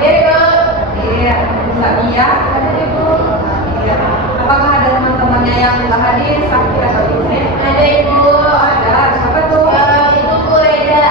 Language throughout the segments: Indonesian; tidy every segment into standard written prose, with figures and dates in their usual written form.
Ibu. Iya, Mbak Mia. Ada Ibu. Iya. Apakah ada teman-temannya yang nggak hadir, sakit atau ini? Ada Ibu. Ada. Siapa tuh? Ibu Bu Reda.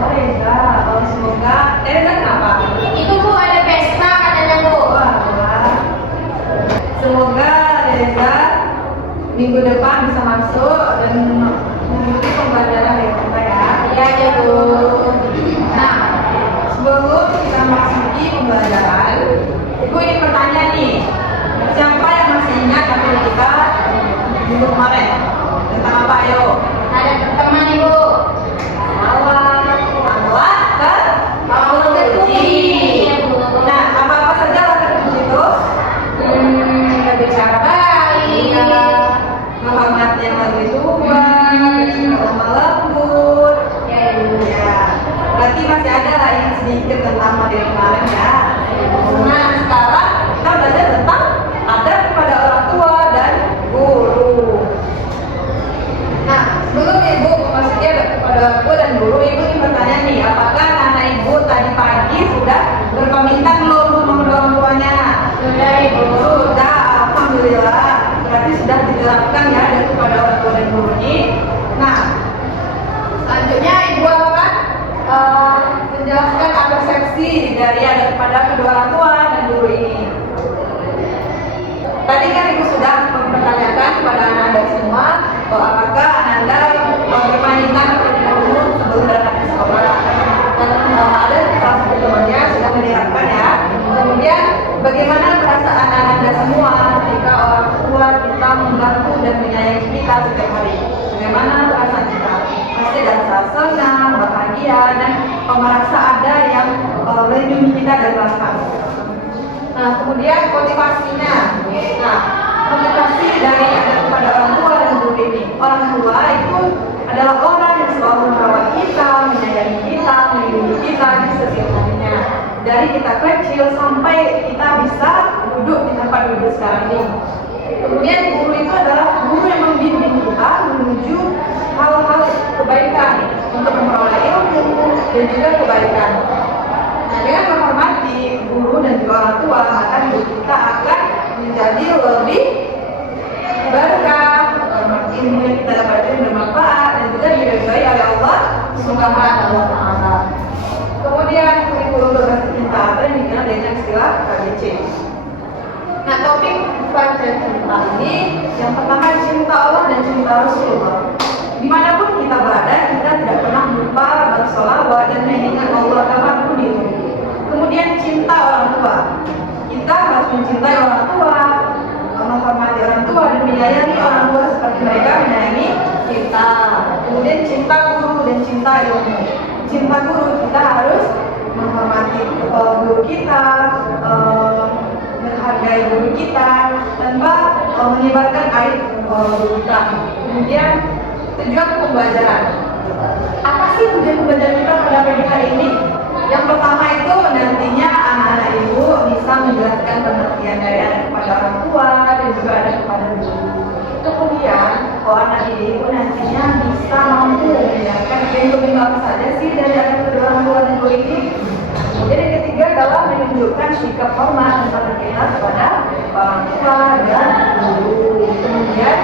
Oh, Reza. Oh, semoga. Reza kenapa? Ibu Bu ada pesta katanya Bu. Wah, semoga Reza minggu depan bisa masuk dan mengikuti pembelajaran dari kita ya. Iya ya Bu. Nah, sebelum kita masuki pembelajaran, Ibu ingin bertanya nih, siapa yang masih ingat materi kita minggu kemarin tentang apa? Ayo. Ada teman Ibu. Alat terkunci. Nah, apa-apa saja alat terkunci itu? Berbicara baik. Menghormati yang lebih tua, lemah lembut. Ya Ibu. Ya, berarti masih ada lah yang sedikit tentang materi kemarin ya. Nah, sekarang kita belajar tentang adab kepada orang tua dan guru. Nah, sebelum Ibu memasuki adab kepada orang tua dan guru, Ibu ingin bertanya nih, apakah anak Ibu tadi pagi sudah berpamitan belum sama kedua orang tuanya? Sudah Ibu. Sudah, alhamdulillah. Berarti sudah diterapkan ya adab kepada orang tua dan guru ini. Nah, selanjutnya Ibu akan menjelaskan persepsi dari adab kepada kedua orang tua dan guru ini. Tadi kan Ibu sudah mempertanyakan kepada Anda semua bahwa apakah Anda berpamitan atau belum sebelum berangkat ke sekolah, dan ada salah satu temannya sudah menerapkan ya. Kemudian bagaimana perasaan Anda semua ketika orang tua kita membantu dan menyayangi kita setiap hari? Bagaimana perasaan kita? Pasti ada rasa senang, bahagia, dan merasa ada yang melindungi kita dari belakang. Nah, kemudian motivasinya. Nah, motivasi dari ada kepada orang tua dan guru ini. Orang tua itu adalah orang yang selalu merawat kita, menyayangi kita, melindungi kita di setiap harinya. Dari kita kecil sampai kita bisa duduk di tempat duduk sekarang ini. Kemudian guru itu adalah guru yang membimbing kita menuju hal-hal kebaikan untuk memperoleh ilmu dan juga kebaikan. Nah, dengan menghormati guru dan juga orang tua, maka hidup kita akan menjadi lebih berkah, ilmu yang kita dapatkan bermanfaat dan juga diridhoi oleh Allah Subhanahu wa Ta'ala. Kemudian kurikulum berbasis cinta yang dikenal dengan istilah KBC. Nah, topik pelajaran cinta ini yang pertama cinta Allah dan cinta Rasulullah. Dimanapun kita berada, kita tidak pernah lupa bersolawat dan mengingat Allah kapanpun itu. Kemudian cinta orang tua. Kita harus mencintai orang tua, menghormati orang tua dan menyayangi orang tua seperti mereka menyayangi kita. Kemudian cinta guru dan cinta ilmu. Cinta guru, kita harus menghormati guru kita, menghargai guru kita tanpa menyebarkan aib guru kita. Kemudian tujuan pembelajaran. Apa sih tujuan pembelajaran kita pada pagi hari ini? Yang pertama itu nantinya anak-anak Ibu bisa menjelaskan pengertian dari anak kepada orang tua dan juga anak kepada guru. Kemudian anak Ibu nantinya bisa mampu menjelaskan bentuk-bentuk apa saja sih dari anak kedua orang tua dan guru ini. Kemudian yang ketiga adalah menunjukkan sikap hormat dan tata kita kepada orang tua dan guru. Kemudian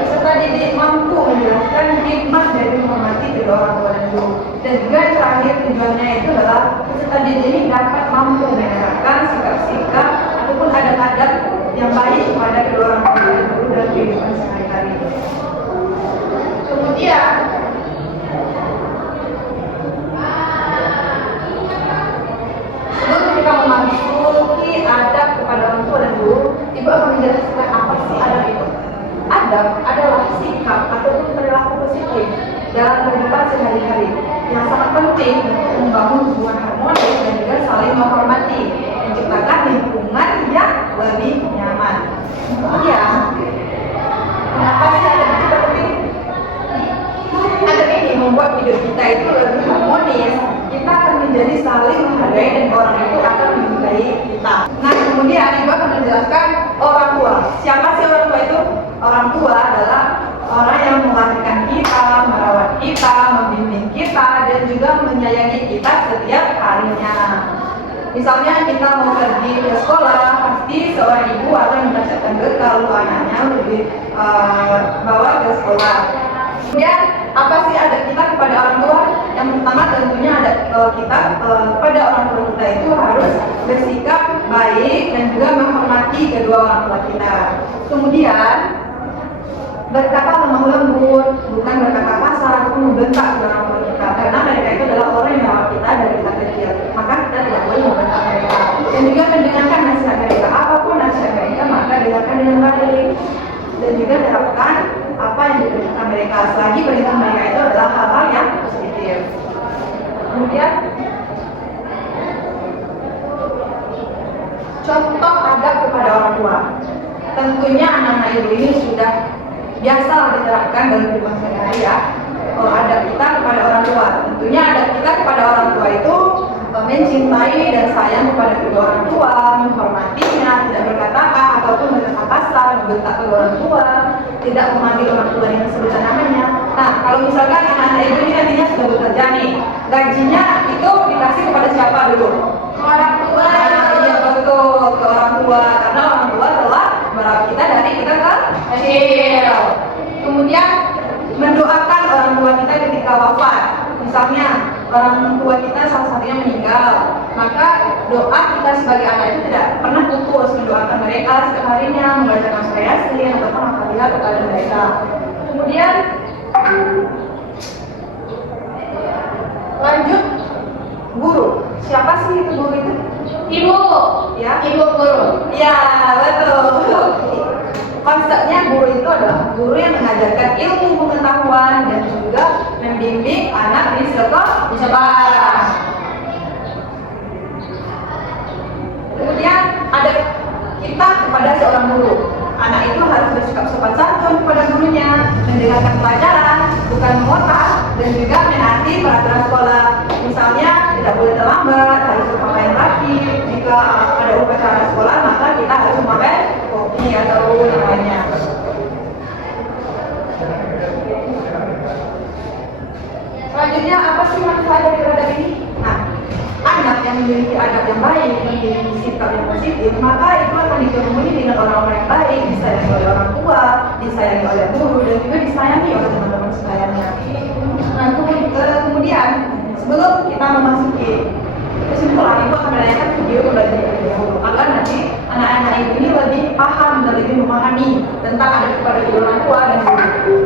peserta didik mampu menjelaskan hikmah dari menghormati kedua orang tua dan guru. Dan juga yang terakhir tujuannya itu adalah peserta didik ini dapat mampu menerapkan sikap-sikap ataupun adab-adab yang baik kepada kedua orang tua dan guru dalam kehidupan sehari-hari. Kemudian sebelum kita memasuki adab kepada orang tua dan guru, Ibu akan menjelaskan apa sih adab itu. Adab adalah sikap ataupun perilaku positif dalam kehidupan sehari-hari yang sangat penting untuk membangun hubungan harmonis dan juga saling menghormati, menciptakan lingkungan yang lebih nyaman. Misalnya kita mau pergi ke sekolah, pasti seorang ibu akan mempersiapkan bekal untuk anaknya lebih bawa ke sekolah. Kemudian apa sih adat kita kepada orang tua? Yang pertama tentunya adat kita kepada orang tua kita itu harus bersikap baik dan juga menghormati kedua orang tua kita. Kemudian berkata lemah lembut, bukan berkata kasar ataupun membentak kepada orang tua kita, karena mereka itu adalah orang yang merawat kita dari kita kecil. Maka kita tidak boleh membentak mereka. Dan juga mendengarkan nasihat mereka, apapun nasihat mereka maka dengarkan dengan baik. Dan juga terapkan apa yang diperintahkan mereka, selagi perintah mereka itu adalah hal-hal yang positif. Kemudian contoh adab kepada orang tua. Tentunya anak-anak ibu ini sudah biasa diterapkan dalam kehidupan sehari-hari ya. Adab kita kepada orang tua. Tentunya adab kita kepada orang tua itu mencintai dan sayang kepada kedua orang tua, menghormatinya, tidak berkata ataupun berkata kasar, membentak kedua orang tua, tidak memanggil orang tua yang sebutan namanya. Nah, kalau misalkan anak-anak ibu ini nantinya sudah bekerja nih, gajinya itu dikasih kepada siapa dulu? Orang tua. Iya betul, ke orang tua, karena orang tua telah merawat kita dari kita kecil. Kemudian mendoakan orang tua kita ketika wafat. Misalnya orang tua kita salah satunya meninggal, maka doa kita sebagai anak itu tidak pernah putus mendoakan mereka setiap harinya, membacakan surah Yasin ataupun Al-Fatihah kepada mereka. Kemudian lanjut guru. Siapa sih itu guru itu? Ibu. Ya, Ibu guru. ya betul. Konsepnya guru itu adalah guru yang mengajarkan ilmu pengetahuan dan juga membimbing anak di sekolah. Kemudian ada kita kepada seorang guru. Anak itu harus bersikap sopan santun kepada gurunya, mendengarkan pelajaran, bukan mengotak, dan juga menaati peraturan sekolah. Misalnya tidak boleh terlambat, harus berpakaian rapi. Jika ada upacara sekolah, maka kita harus memakai kopi atau yang lainnya. Selanjutnya apa sih manfaat dari adab ini? Nah, anak yang memiliki adab yang baik, memiliki sikap yang positif, maka itu akan dikerumuni dengan orang-orang yang baik, disayangi oleh orang tua, disayangi oleh guru, dan juga disayangi oleh teman-teman sekaliannya. Nah, kemudian sebelum kita memasuki kesimpulan, ibu akan menanyakan video kembali dahulu agar nanti anak-anak ibu ini lebih paham dan lebih memahami tentang adab kepada kedua orang tua dan guru.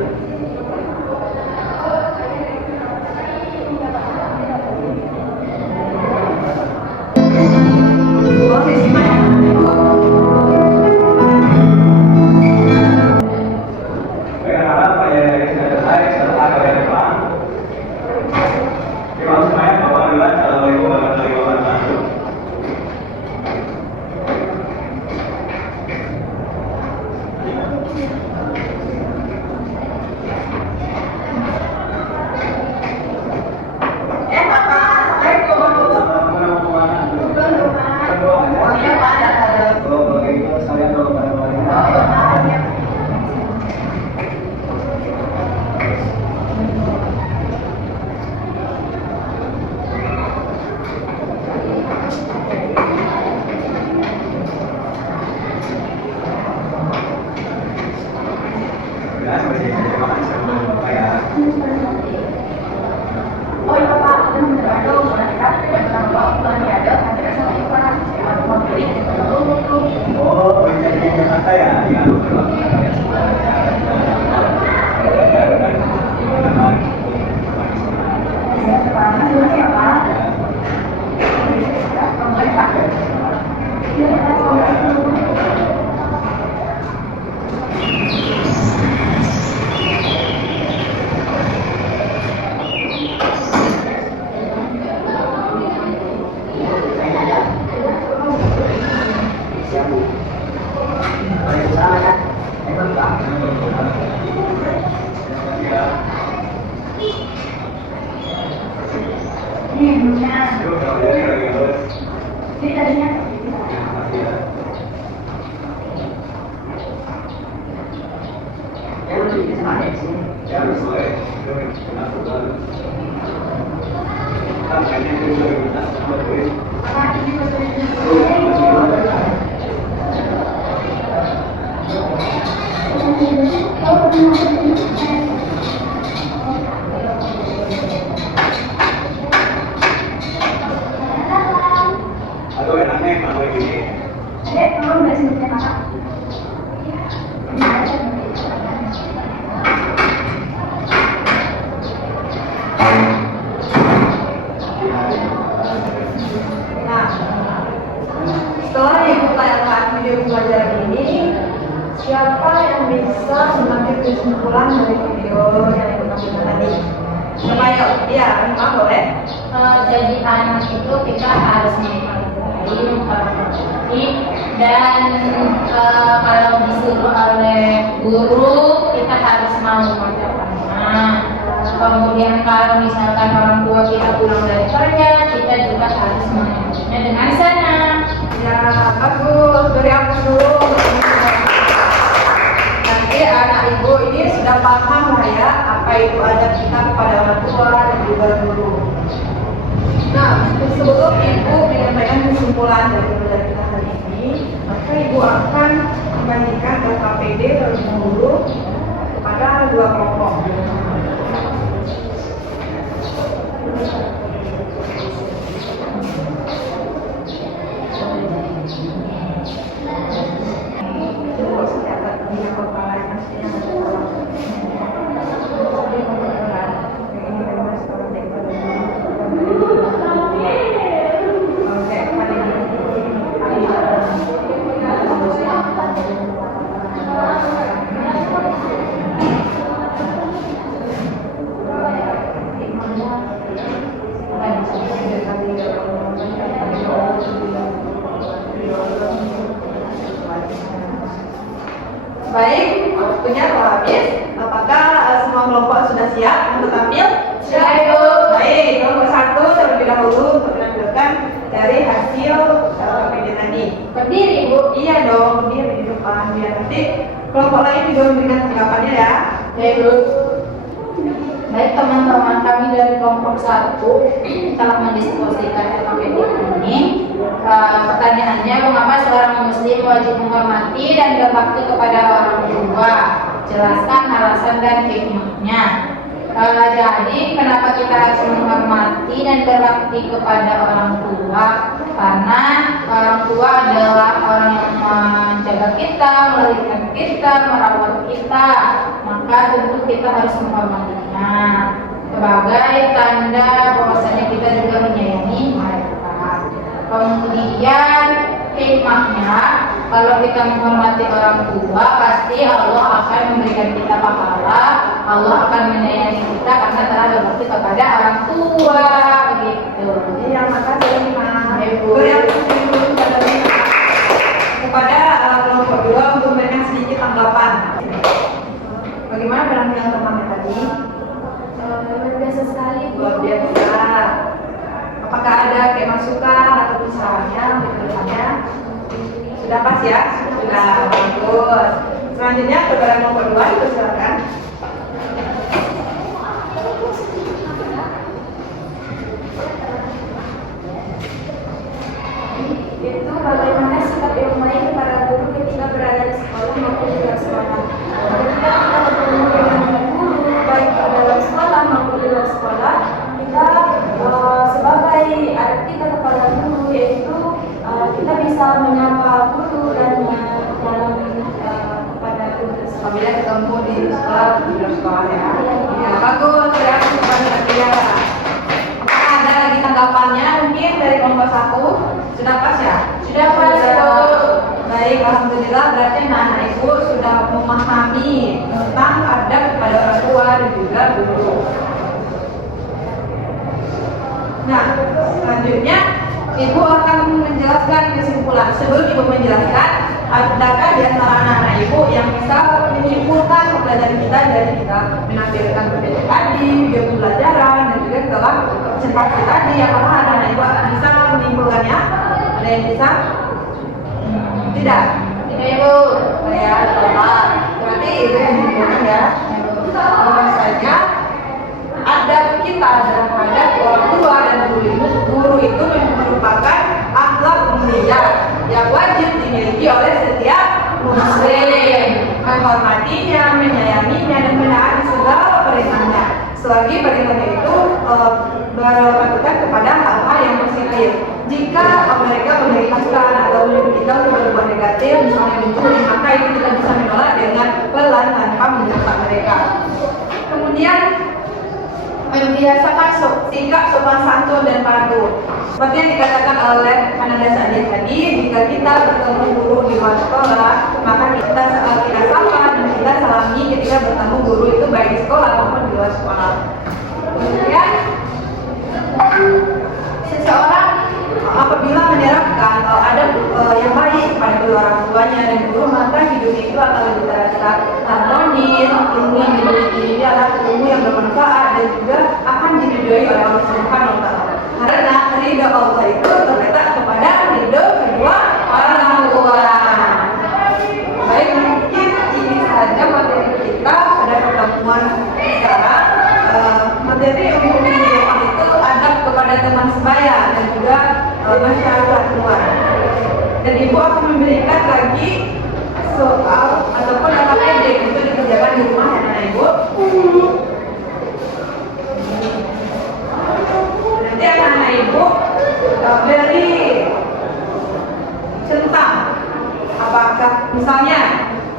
Aduh enaknya kalau gini. Nah, setelah ibu tayangkan video pembelajaran ini, siapa yang bisa mengambil kesimpulan dari video yang ibu tampilkan tadi? Coba yuk, iya, Rima boleh. Jadi anak itu kita harus menghormati dan kalau disuruh oleh guru kita harus mau mengerjakannya. Kemudian kalau misalkan orang tua kita pulang dari kerja, kita juga harus menyambutnya dengan senang. Ya, bagus. Beri aku dulu. Nanti anak ibu ini sudah paham lah ya apa itu adab kita kepada orang tua dan juga guru. Nah, sebelum ibu menyampaikan kesimpulan dari pembelajaran kita hari ini, maka ibu akan membagikan LKPD terlebih dahulu kepada dua kelompok. Baik, waktunya telah habis. Apakah semua kelompok sudah siap untuk tampil? Siap, Ibu. Baik, kelompok satu terlebih dahulu untuk menampilkan dari hasil LKPD tadi. Berdiri, Ibu. Iya dong, berdiri di depan biar nanti kelompok lain juga memberikan tanggapannya ya. Ya, Ibu. Baik teman-teman, kami dari kelompok 1 telah mendiskusikan LKPD ini. Pertanyaannya, mengapa seorang muslim wajib menghormati dan berbakti kepada orang tua? Jelaskan alasan dan hikmahnya. Jadi kenapa kita harus menghormati dan berbakti kepada orang tua? Karena orang tua adalah orang yang menjaga kita, melahirkan kita, merawat kita. Maka tentu kita harus menghormatinya sebagai tanda bahwasanya kita juga menyayangi mereka. Kemudian hikmahnya, kalau kita menghormati orang tua, pasti Allah akan memberikan kita pahala. Allah akan menyayangi kita karena telah berbakti kepada orang tua, begitu. Iya, makasih Rima. Ibu. Beri aku dulu kepada kelompok 2 untuk memberikan sedikit tanggapan. Bagaimana penampilan teman tadi? Luar biasa sekali, Bu. Luar biasa. Apakah ada kayak masukan atau sarannya untuk kedepannya? Sudah pas ya? Sudah bagus. Selanjutnya kepada kelompok 2 itu silakan. Itu bagaimana sikap yang baik para guru ketika berada di sekolah maupun di luar sekolah. Ketika kita bertemu dengan guru baik di dalam sekolah maupun di luar sekolah, kita sebagai adik kita kepada guru, yaitu kita bisa menyapa guru dan dalam kepada guru tersebut. Apabila ketemu di sekolah, di luar sekolah ya. Ya, bagus ya kepada dia. Apakah ada lagi tanggapannya mungkin dari kelompok 1? Sudah pas ya? Sudah pas, Bu. Baik, alhamdulillah berarti anak ibu sudah memahami tentang adab kepada orang tua dan juga guru. Nah, selanjutnya ibu akan menjelaskan kesimpulan. Sebelum ibu menjelaskan, adakah di antara anak-anak ibu yang bisa menyimpulkan pembelajaran kita dari kita menampilkan PPT tadi, video pembelajaran dan juga telah observasi tadi? Apakah anak-anak ibu bisa menyimpulkannya? Ada yang bisa? Tidak. Tidak, Ibu. Ya, tepat. Berarti itu yang dibilang ya. Bahwasanya adab kita adalah adab orang tua dan guru itu merupakan yang wajib dimiliki oleh setiap muslim, menghormatinya, menyayanginya, dan menaati segala perintahnya. Selagi perintahnya itu berpatokan kepada hal-hal yang positif. Jika mereka memerintahkan atau menyuruh kita untuk berbuat negatif, misalnya mencuri, maka itu kita bisa menolak dengan pelan tanpa menyerang mereka. Kemudian membiasakan sikap sopan santun dan patuh. Seperti yang dikatakan oleh Ananda Sa'di tadi, jika kita bertemu guru di luar sekolah, maka kita sapa dan kita salami ketika bertemu guru itu baik di sekolah maupun di luar sekolah. Kemudian seseorang apabila menerapkan adab yang baik kepada kedua orang tuanya dan guru, maka hidupnya itu akan lebih terasa harmonis, ilmu yang dimiliki dia adalah ilmu yang bermanfaat dan juga akan diridhoi oleh Allah Subhanahu wa Ta'ala. Karena ridho Allah itu terletak kepada ridho kedua orang tua. Baik, mungkin ini saja materi kita pada pertemuan sekarang. Materi untuk minggu depan itu adab kepada teman sebaya dan juga masyarakat luar. Dan ibu akan memberikan lagi soal ataupun KPD untuk dikerjakan di rumah ya ibu. Nanti anak-anak ibu beri centang. Apakah misalnya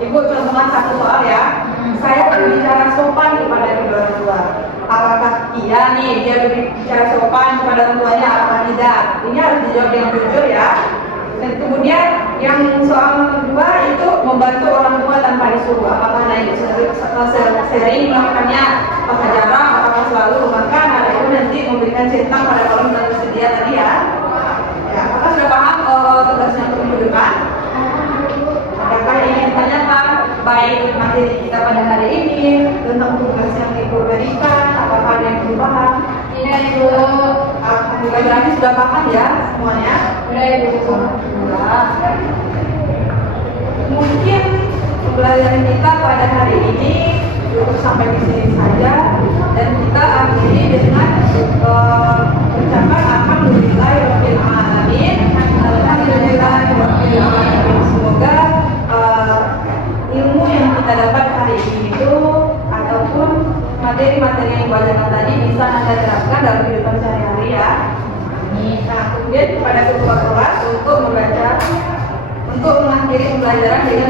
ibu contohkan satu soal ya, saya berbicara sopan kepada kedua orang tua. Apakah iya nih dia berbicara sopan kepada orang tuanya atau tidak? Ini harus dijawab dengan jujur ya. Dan kemudian yang soal kedua itu membantu orang tua tanpa disuruh. Apakah naik sering melakukannya, apakah jarang, apakah selalu, maka anak itu nanti memberikan centang pada kolom dan bersedia tadi ya. Ya, apakah sudah paham tugasnya untuk minggu depan? Adakah yang ingin ditanyakan baik materi kita pada hari ini tentang tugas yang ibu berikan? Apakah ada yang belum paham? Iya ibu. Alhamdulillah sudah paham ya semuanya. Sudah ibu. Mungkin pembelajaran kita pada hari ini cukup sampai di sini saja dan kita akhiri dengan ucapan alhamdulillahirabbil alamin. Alhamdulillahirabbil alamin. Semoga ilmu yang kita dapat hari ini itu ataupun materi-materi yang dibacakan tadi bisa Anda terapkan dalam kehidupan sehari-hari ya. Nah, kemudian kepada ketua kelas untuk mengakhiri pembelajaran dengan